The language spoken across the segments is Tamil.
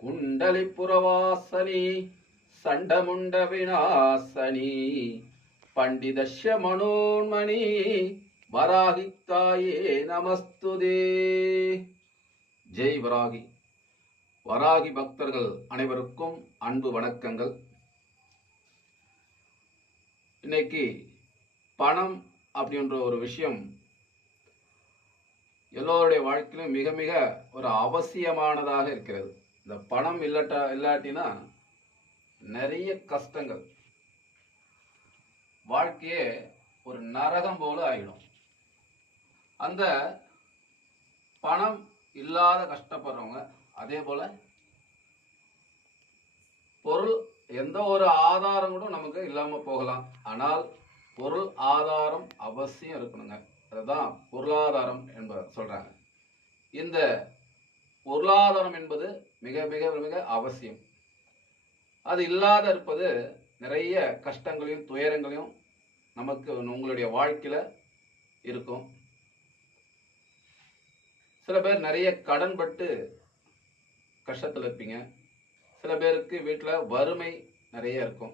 कुण्डलिपुरवासनि सण्डमुण्ड विनाशनि पण्डितस्य मनोन्मणि வராகித்தாயே நமஸ்துதே ஜெய் வராகி வராகி பக்தர்கள் அனைவருக்கும் அன்பு வணக்கங்கள் இன்னைக்கு பணம் அப்படின்ற ஒரு விஷயம் எல்லோருடைய வாழ்க்கையிலும் மிக மிக ஒரு அவசியமானதாக இருக்கிறது இந்த பணம் இல்லாட்டா இல்லாட்டினா நிறைய கஷ்டங்கள். வாழ்க்கையே ஒரு நரகம் போல ஆயிடும். அந்த பணம் இல்லாத கஷ்டப்படுறவங்க அதே போல பொருள் எந்த ஒரு ஆதாரம் கூட நமக்கு இல்லாம போகலாம். ஆனால் பொருள் ஆதாரம் அவசியம் இருக்கணுங்க. அதுதான் பொருளாதாரம் என்ப சொல்றாங்க. இந்த பொருளாதாரம் என்பது மிக மிக மிக அவசியம். அது இல்லாத இருப்பது நிறைய கஷ்டங்களையும் துயரங்களையும் நமக்கு உங்களுடைய வாழ்க்கையில இருக்கும். சில பேர் நிறைய கடன் பட்டு கஷ்டத்தில் இருப்பீங்க. சில பேருக்கு வீட்டில் வறுமை நிறைய இருக்கும்.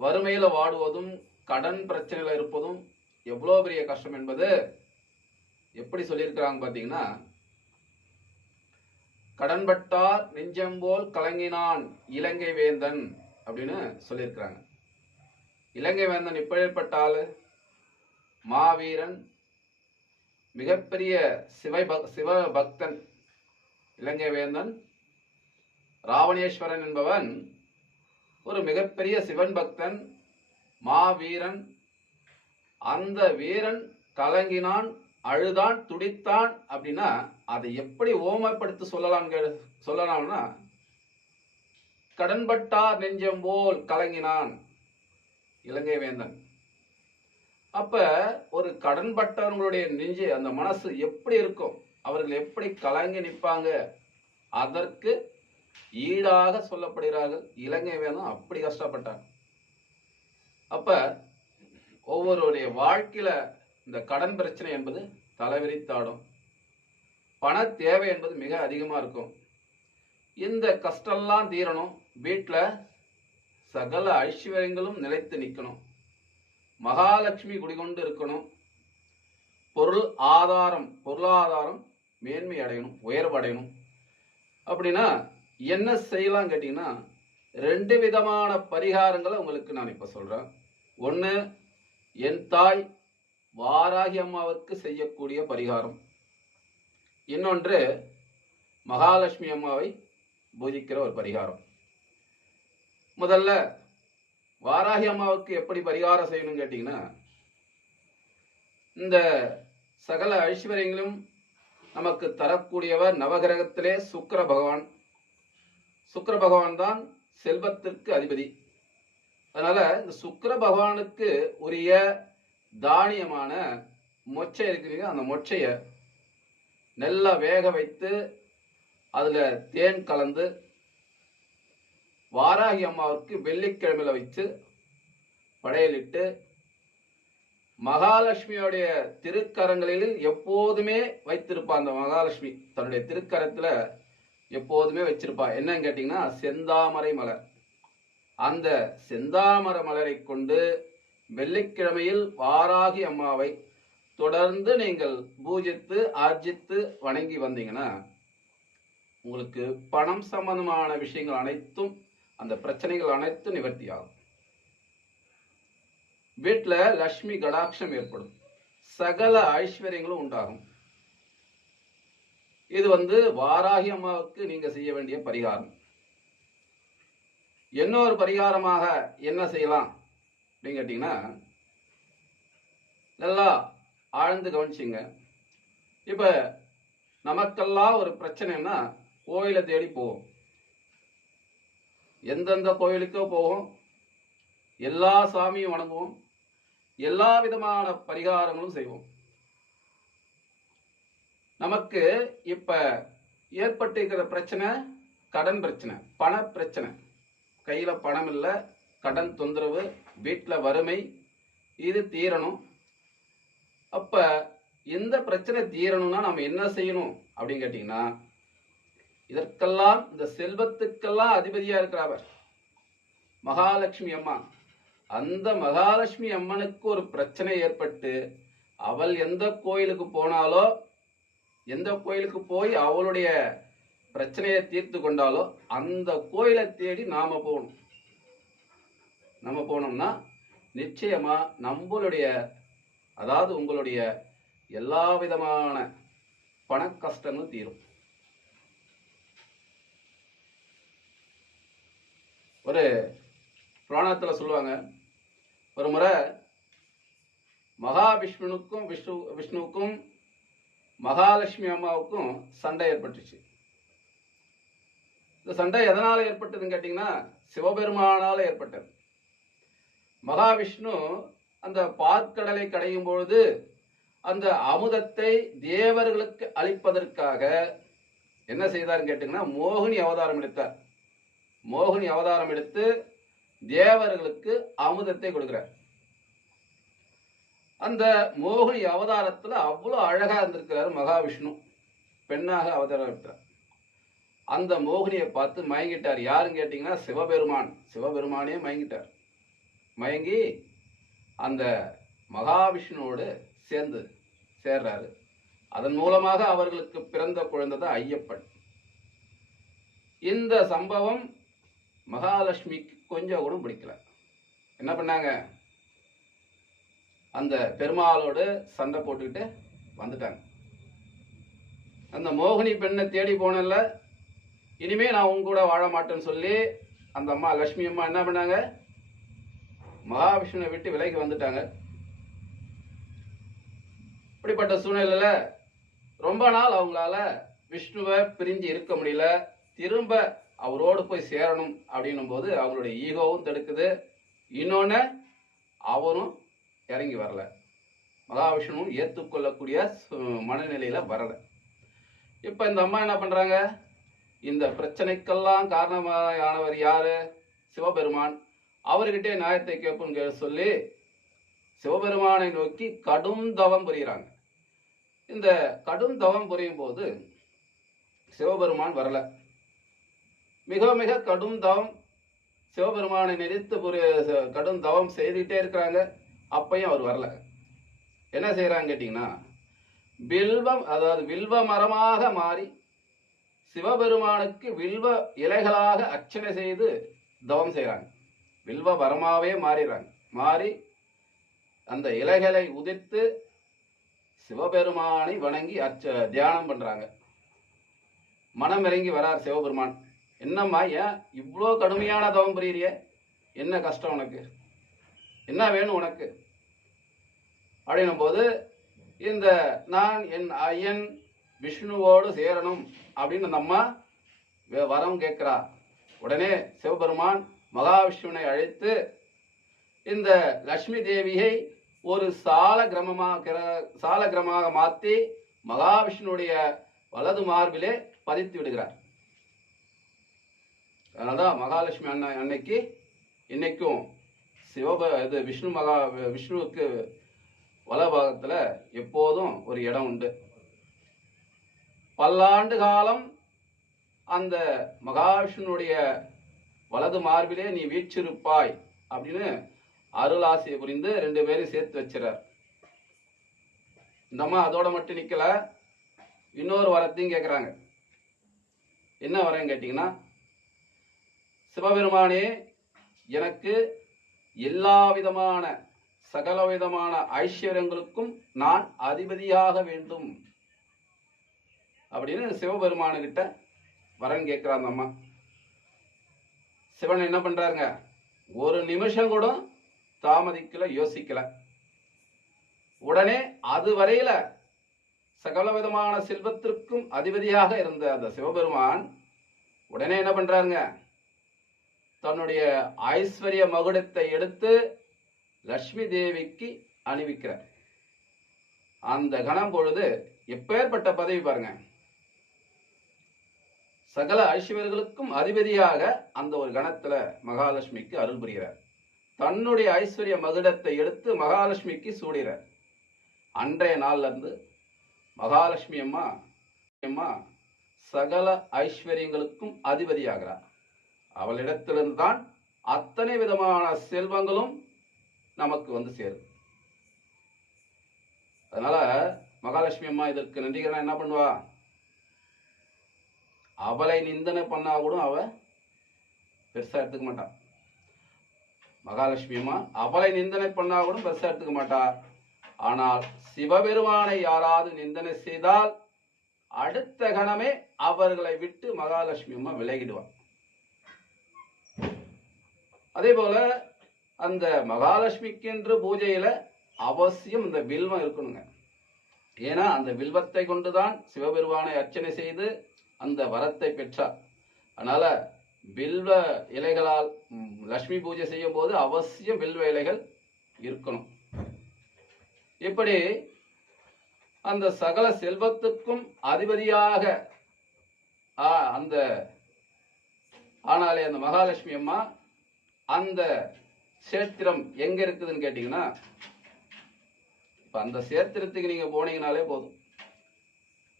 வறுமையில் வாடுவதும் கடன் பிரச்சனையில் இருப்பதும் எவ்வளோ பெரிய கஷ்டம் என்பது எப்படி சொல்லியிருக்கிறாங்க பார்த்தீங்கன்னா கடன்பட்டார் நெஞ்சம்போல் கலங்கினான் இலங்கை வேந்தன் அப்படின்னு சொல்லியிருக்கிறாங்க. இலங்கை வேந்தன் இப்படிப்பட்ட ஆளு? மாவீரன் மிகப்பெரிய சிவை பக் சிவ பக்தன் இலங்கை வேந்தன் ராவணேஸ்வரன் என்பவன் ஒரு மிகப்பெரிய சிவன் பக்தன் மாவீரன் அந்த வீரன் கலங்கினான் அழுதான் துடித்தான் அப்படின்னா அதை எப்படி ஓமைப்படுத்தி சொல்லலாம் சொல்லலாம்னா கடன்பட்டார் நெஞ்சம் போல் கலங்கினான் இலங்கை வேந்தன். அப்ப ஒரு கடன்பட்டவர்களுடைய நெஞ்சு அந்த மனசு எப்படி இருக்கும்? அவர்கள் எப்படி கலங்கி நிற்பாங்க? அதற்கு ஈடாக சொல்லப்படுகிறார்கள். இலங்கை வேந்தன் அப்படி கஷ்டப்பட்டார் அப்ப ஒவ்வொருடைய வாழ்க்கையில இந்த கடன் பிரச்சனை என்பது தலைவிரித்தாடும் பண தேவை என்பது மிக அதிகமாக இருக்கும். இந்த கஷ்டம்லாம் தீரணும். வீட்டில் சகல ஐஸ்வர்யங்களும் நிலைத்து நிற்கணும் மகாலட்சுமி குடிகொண்டு இருக்கணும். பொருள் ஆதாரம் பொருளாதாரம் மேன்மை அடையணும் உயர்வடையணும் அப்படின்னா என்ன செய்யலாம் கேட்டிங்கன்னா ரெண்டு விதமான பரிகாரங்களை உங்களுக்கு நான் இப்போ சொல்கிறேன் ஒன்று என் தாய் வாராகி அம்மாவிற்கு செய்யக்கூடிய பரிகாரம். இன்னொன்று மகாலட்சுமி அம்மாவை பூஜிக்கிற ஒரு பரிகாரம். முதல்ல வாராகி அம்மாவுக்கு எப்படி பரிகாரம் செய்யணும் கேட்டீங்கன்னா இந்த சகல ஐஸ்வர்யங்களும் நமக்கு தரக்கூடியவர் நவகிரகத்திலே சுக்கர பகவான். சுக்கர பகவான் தான் செல்வத்திற்கு அதிபதி. அதனால இந்த சுக்கர பகவானுக்கு உரிய தானியமான மொச்சை இருக்கிறீங்க அந்த மொச்சையை நல்லா வேக வைத்து அதில் தேன் கலந்து வாராகி அம்மாவுக்கு வெள்ளிக்கிழமையில் வச்சு படையலிட்டு மகாலட்சுமியோடைய திருக்கரங்களில் எப்போதுமே வைத்திருப்பா அந்த மகாலட்சுமி. தன்னுடைய திருக்கரத்தில் எப்போதுமே வச்சிருப்பா. என்னன்னு கேட்டிங்கன்னா செந்தாமரை மலர். அந்த செந்தாமரை மலரை கொண்டு வெள்ளிக்கிழமையில் வாராகி அம்மாவை தொடர்ந்து நீங்கள் பூஜித்து ஆர்ஜித்து வணங்கி வந்தீங்கன்னா உங்களுக்கு பணம் சம்பந்தமான விஷயங்கள் அனைத்தும் அந்த பிரச்சனைகள் அனைத்தும் நிவர்த்தியாகும். வீட்டில் லக்ஷ்மி கடாட்சம் ஏற்படும். சகல ஐஸ்வர்யங்களும் உண்டாகும். இது வந்து வாராகி அம்மாவுக்கு நீங்க செய்ய வேண்டிய பரிகாரம். இன்னொரு பரிகாரமாக என்ன செய்யலாம்? அப்படின்னு கேட்டீங்கன்னா நல்லா ஆழ்ந்து கவனிச்சிங்க. இப்ப நமக்கெல்லாம் ஒரு பிரச்சனைன்னா கோயிலை தேடி போவோம். எந்தெந்த கோயிலுக்கோ போவோம். எல்லா சாமியும் வணங்குவோம். எல்லா விதமான பரிகாரங்களும் செய்வோம். நமக்கு இப்ப ஏற்பட்டிருக்கிற பிரச்சனை கடன் பிரச்சனை பண பிரச்சனை. கையில பணம் இல்லை கடன் தொந்தரவு வீட்டில் வறுமை இது தீரணும். அப்போ இந்த பிரச்சனை தீரணும்னா நம்ம என்ன செய்யணும் அப்படின்னு கேட்டிங்கன்னா இதற்கெல்லாம் இந்த செல்வத்துக்கெல்லாம் அதிபதியாக இருக்கிறவர் மகாலட்சுமி அம்மா அந்த மகாலட்சுமி அம்மனுக்கு ஒரு பிரச்சனை ஏற்பட்டு அவள் எந்த கோயிலுக்கு போனாலோ எந்த கோயிலுக்கு போய் அவளுடைய பிரச்சனையை தீர்த்து கொண்டாலோ அந்த கோயிலை தேடி நாம போகணும். நம்ம போனோம்னா நிச்சயமா நம்மளுடைய அதாவது உங்களுடைய எல்லா விதமான பண கஷ்டங்களும் தீரும். ஒரு புராணத்தில் சொல்லுவாங்க ஒரு முறை மகாவிஷ்ணுனுக்கும் விஷ்ணு விஷ்ணுவுக்கும் மகாலட்சுமி அம்மாவுக்கும் சண்டை ஏற்பட்டுச்சு. இந்த சண்டை எதனால் ஏற்பட்டதுன்னு கேட்டிங்கன்னா சிவபெருமானால் ஏற்பட்டது. மகாவிஷ்ணு அந்த பாற்கடலை கடையும் பொழுது அந்த அமுதத்தை தேவர்களுக்கு அளிப்பதற்காக என்ன செய்தார்னு கேட்டிங்கன்னா மோகினி அவதாரம் எடுத்தார். மோகினி அவதாரம் எடுத்து தேவர்களுக்கு அமுதத்தை கொடுக்கிறார். அந்த மோகினி அவதாரத்தில் அவ்வளோ அழகாக இருந்திருக்கிறார் மகாவிஷ்ணு. பெண்ணாக அவதாரம் எடுத்தார். அந்த மோகினியை பார்த்து மயங்கிட்டார். யாருன்னு கேட்டிங்கன்னா சிவபெருமான். சிவபெருமானே மயங்கிட்டார். மயங்கி அந்த மகாவிஷ்ணுவோடு சேர்ந்து சேர்றாரு. அதன் மூலமாக அவர்களுக்கு பிறந்த குழந்தை தான் ஐயப்பன். இந்த சம்பவம் மகாலட்சுமிக்கு கொஞ்சம் கூட பிடிக்கல. என்ன பண்ணாங்க? அந்த பெருமாளோடு சண்டை போட்டுக்கிட்டு வந்துட்டாங்க. அந்த மோகினி பெண்ணை தேடி போனல இனிமே நான் உங்க கூட வாழ மாட்டேன்னு சொல்லி அந்த அம்மா லட்சுமி அம்மா என்ன பண்ணாங்க? மகாவிஷ்ணுவை விட்டு விலகி வந்துட்டாங்க. இப்படிப்பட்ட சூழ்நிலையில ரொம்ப நாள் அவங்களால விஷ்ணுவை பிரிஞ்சு இருக்க முடியல. திரும்ப அவரோடு போய் சேரணும் அப்படின்னும் போது அவங்களுடைய ஈகோவும் தடுக்குது. இன்னொன்று அவரும் இறங்கி வரல. மகாவிஷ்ணுவும் ஏற்றுக்கொள்ளக்கூடிய சு- மனநிலையில வரல. இப்போ இந்த அம்மா என்ன பண்றாங்க? இந்த பிரச்சனைக்கெல்லாம் காரணமானவர் யாரு? சிவபெருமான். அவர்கிட்டே நியாயத்தை கேட்போம்னு சொல்லி சிவபெருமானை நோக்கி கடும் தவம் புரிகிறாங்க. இந்த கடும் தவம் புரியும் போது சிவபெருமான் வரல. மிக மிக கடும் தவம் சிவபெருமானை நினைத்து புரிய கடும் தவம் செய்துகிட்டே இருக்கிறாங்க. அப்பையும் அவர் வரல. என்ன செய்யறாங்க கேட்டீங்கன்னா வில்வம் அதாவது வில்வ மரமாக மாறி சிவபெருமானுக்கு வில்வ இலைகளாக அர்ச்சனை செய்து தவம் செய்கிறாங்க வில்வ மரமாவே மாறிடுறாங்க மாறி அந்த இலைகளை உதிர்த்து சிவபெருமானை வணங்கி அச்ச தியானம் பண்றாங்க. மனம் இறங்கி வரார் சிவபெருமான். என்னம்மா ஏன் இவ்வளோ கடுமையான தவம் புரியறிய? என்ன கஷ்டம் உனக்கு? என்ன வேணும் உனக்கு? அப்படின்னும் போது இந்த நான் என் ஐயன் விஷ்ணுவோடு சேரணும் அப்படின்னு அந்த அம்மா வரம் கேட்குறா. உடனே சிவபெருமான் மகாவிஷ்ணுனை அழைத்து இந்த லட்சுமி தேவியை ஒரு சால கிரமமாக சால கிரமமாக மாற்றி மகாவிஷ்ணுடைய வலது மார்பிலே பதித்து விடுகிறார். அதனால்தான் மகாலட்சுமி அண்ணா அன்னைக்கு இன்னைக்கும் சிவப இது விஷ்ணு மகா விஷ்ணுவுக்கு வலபாகத்தில் எப்போதும் ஒரு இடம் உண்டு. பல்லாண்டு காலம் அந்த மகாவிஷ்ணுடைய வலது மார்பிலே நீ வீற்றிருப்பாய் அப்படின்னு அருளாசியை புரிந்து ரெண்டு பேரும் சேர்த்து வச்சிடறார் இந்தம்மா அதோட மட்டும் நிக்கல. இன்னொரு வரத்தையும் கேட்குறாங்க என்ன வரேன்னு கேட்டிங்கன்னா சிவபெருமானே எனக்கு எல்லா விதமான சகல விதமான ஐஸ்வர்யங்களுக்கும் நான் அதிபதியாக வேண்டும் அப்படின்னு சிவபெருமானுக்கிட்ட வரன் கேட்கிறாங்க அம்மா சிவன் என்ன பண்றாருங்க? ஒரு நிமிஷம் கூட தாமதிக்கல யோசிக்கல. உடனே அது வரையில சகல விதமான செல்வத்திற்கும் அதிபதியாக இருந்த அந்த சிவபெருமான் உடனே என்ன பண்றாருங்க? தன்னுடைய ஐஸ்வர்ய மகுடத்தை எடுத்து லட்சுமி தேவிக்கு அணிவிக்கிறார். அந்த கணம் பொழுது எப்பேற்பட்ட பதவி பாருங்க. சகல ஐஸ்வர்யர்களுக்கும் அதிபதியாக அந்த ஒரு கணத்துல மகாலட்சுமிக்கு அருள் புரிகிறார். தன்னுடைய ஐஸ்வர்ய மகுடத்தை எடுத்து மகாலட்சுமிக்கு சூடுகிறார். அன்றைய நாள்ல இருந்து மகாலட்சுமி அம்மா அம்மா சகல ஐஸ்வர்யங்களுக்கும் அதிபதியாகிறார். அவளிடத்திலிருந்து தான் அத்தனை விதமான செல்வங்களும் நமக்கு வந்து சேரும். அதனால மகாலட்சுமி அம்மா இதற்கு நன்றிகரா என்ன பண்ணுவா? அவளை நிந்தனை பண்ணா கூட அவ பெருசா எடுத்துக்க மாட்டா. மகாலட்சுமி அம்மா அவளை நிந்தனை பண்ணா கூட பெருசா எடுத்துக்க மாட்டா. ஆனால் சிவபெருமானை யாராவது நிந்தனை செய்தால் அடுத்த கணமே அவர்களை விட்டு மகாலட்சுமி அம்மா விலகிடுவார் அதே போல அந்த மகாலட்சுமிக்கென்று பூஜையில அவசியம் இந்த வில்வம் இருக்கணுங்க. ஏன்னா அந்த வில்வத்தை கொண்டுதான் சிவபெருமானை அர்ச்சனை செய்து அந்த வரத்தை பெற்றார். அதனால வில்வ இலைகளால் லட்சுமி பூஜை செய்யும் போது அவசியம் வில்வ இலைகள் இருக்கணும். இப்படி அந்த சகல செல்வத்துக்கும் அதிபதியாக அந்த ஆனாலே அந்த மகாலட்சுமி அம்மா அந்த சேத்திரம் எங்க இருக்குதுன்னு கேட்டீங்கன்னா இப்ப அந்த சேத்திரத்துக்கு நீங்க போனீங்கனாலே போதும்.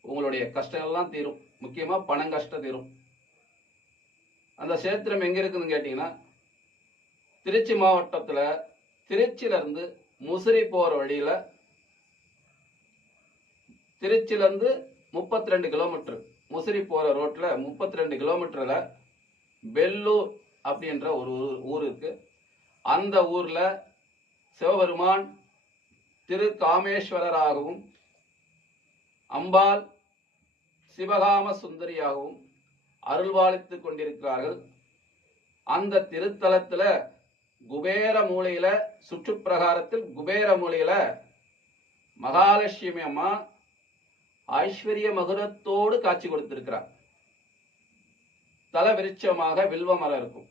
உங்களுடைய கஷ்டங்கள்லாம் தீரும். முக்கியமா பணம் கஷ்டம் தீரும். அந்த சேத்திரம் எங்கே இருக்குதுன்னு கேட்டீங்கன்னா திருச்சி மாவட்டத்தில் திருச்சியிலேருந்து முசிறி போகிற வழியில திருச்சியிலேருந்து முப்பத்தி ரெண்டு கிலோமீட்டர் முசிறி போற ரோட்ல முப்பத்தி ரெண்டு கிலோமீட்டர்ல பெல்லூர் அப்படின்ற ஒரு ஊர் ஊர் இருக்கு. அந்த ஊர்ல சிவபெருமான் திரு காமேஸ்வரராகவும் அம்பாள் சிவகாம சுந்தரியாகவும் அருள்வாளித்துக் கொண்டிருக்கிறார்கள். அந்த திருத்தலத்துல குபேர மூலையில சுற்றுப்பிரகாரத்தில் குபேர மூலையில மகாலட்சுமி அம்மா ஐஸ்வர்ய மகுரத்தோடு காட்சி கொடுத்திருக்கிறார். தல விருட்சமாக வில்வ மரம் இருக்கும்.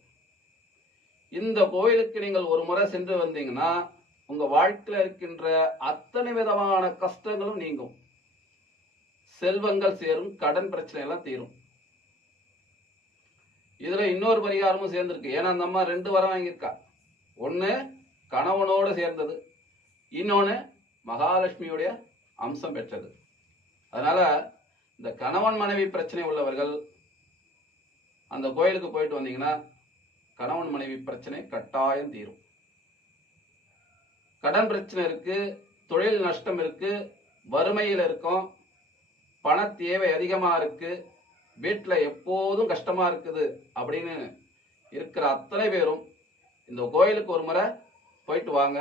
இந்த கோயிலுக்கு நீங்கள் ஒரு முறை சென்று வந்தீங்கன்னா உங்க வாழ்க்கையில இருக்கின்ற அத்தனை விதமான கஷ்டங்களும் நீங்கும். செல்வங்கள் சேரும் கடன் பிரச்சனை எல்லாம் தீரும். இதுல இன்னொரு பரிகாரமும் சேர்ந்திருக்கு. ஏன்னா அந்த அம்மா ரெண்டு வரம் வாங்கியிருக்கா. ஒன்று கணவனோடு சேர்ந்தது. இன்னொன்னு மகாலட்சுமியுடைய அம்சம் பெற்றது. அதனால இந்த கணவன் மனைவி பிரச்சனை உள்ளவர்கள் அந்த கோயிலுக்கு போயிட்டு வந்தீங்கன்னா கணவன் மனைவி பிரச்சனை கட்டாயம் தீரும். கடன் பிரச்சனை இருக்கு தொழில் நஷ்டம் இருக்கு வறுமையில் இருக்கும் பண தேவை அதிகமாக இருக்கு வீட்டில் எப்போதும் கஷ்டமாக இருக்குது அப்படின்னு இருக்கிற அத்தனை பேரும் இந்த கோயிலுக்கு ஒரு முறை போயிட்டு வாங்க.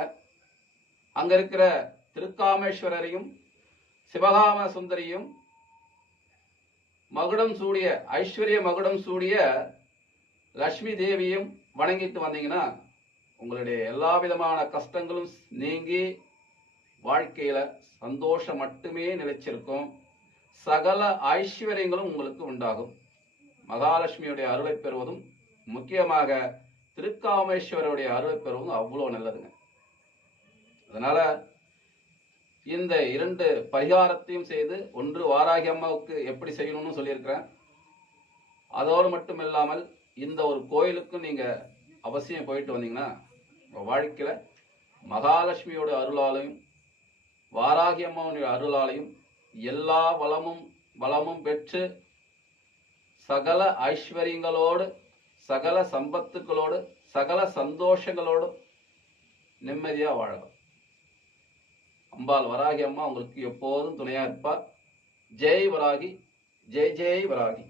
அங்கே இருக்கிற திருக்காமேஸ்வரரையும் சிவகாம சுந்தரியும் மகுடம் சூடிய ஐஸ்வர்ய மகுடம் சூடிய லட்சுமி தேவியும் வணங்கிட்டு வந்தீங்கன்னா உங்களுடைய எல்லா விதமான கஷ்டங்களும் நீங்கி வாழ்க்கையில சந்தோஷம் மட்டுமே நிலைச்சிருக்கும் சகல ஐஸ்வர்யங்களும் உங்களுக்கு உண்டாகும். மகாலட்சுமியுடைய அருளை பெறுவதும் முக்கியமாக திருக்காமேஸ்வரருடைய அருளை பெறுவதும் அவ்வளோ நல்லதுங்க. அதனால இந்த இரண்டு பரிகாரத்தையும் செய்து ஒன்று வாராகி அம்மாவுக்கு எப்படி செய்யணும்னு சொல்லியிருக்கிறேன். அதோடு மட்டும் இல்லாமல் இந்த ஒரு கோயிலுக்கும் நீங்கள் அவசியம் போயிட்டு வந்தீங்கன்னா வாழ்க்கையில் மகாலட்சுமியோட அருளாலையும் வாராகி அம்மாவுடைய அருளாலையும் எல்லா வளமும் வளமும் பெற்று சகல ஐஸ்வர்யங்களோடு சகல சம்பத்துக்களோடு சகல சந்தோஷங்களோடு நிம்மதியாக வாழலாம் அம்பாள் வராகி அம்மா உங்களுக்கு எப்போதும் துணையா இருப்பா. ஜெய் வராகி ஜெய் ஜெய் வராகி.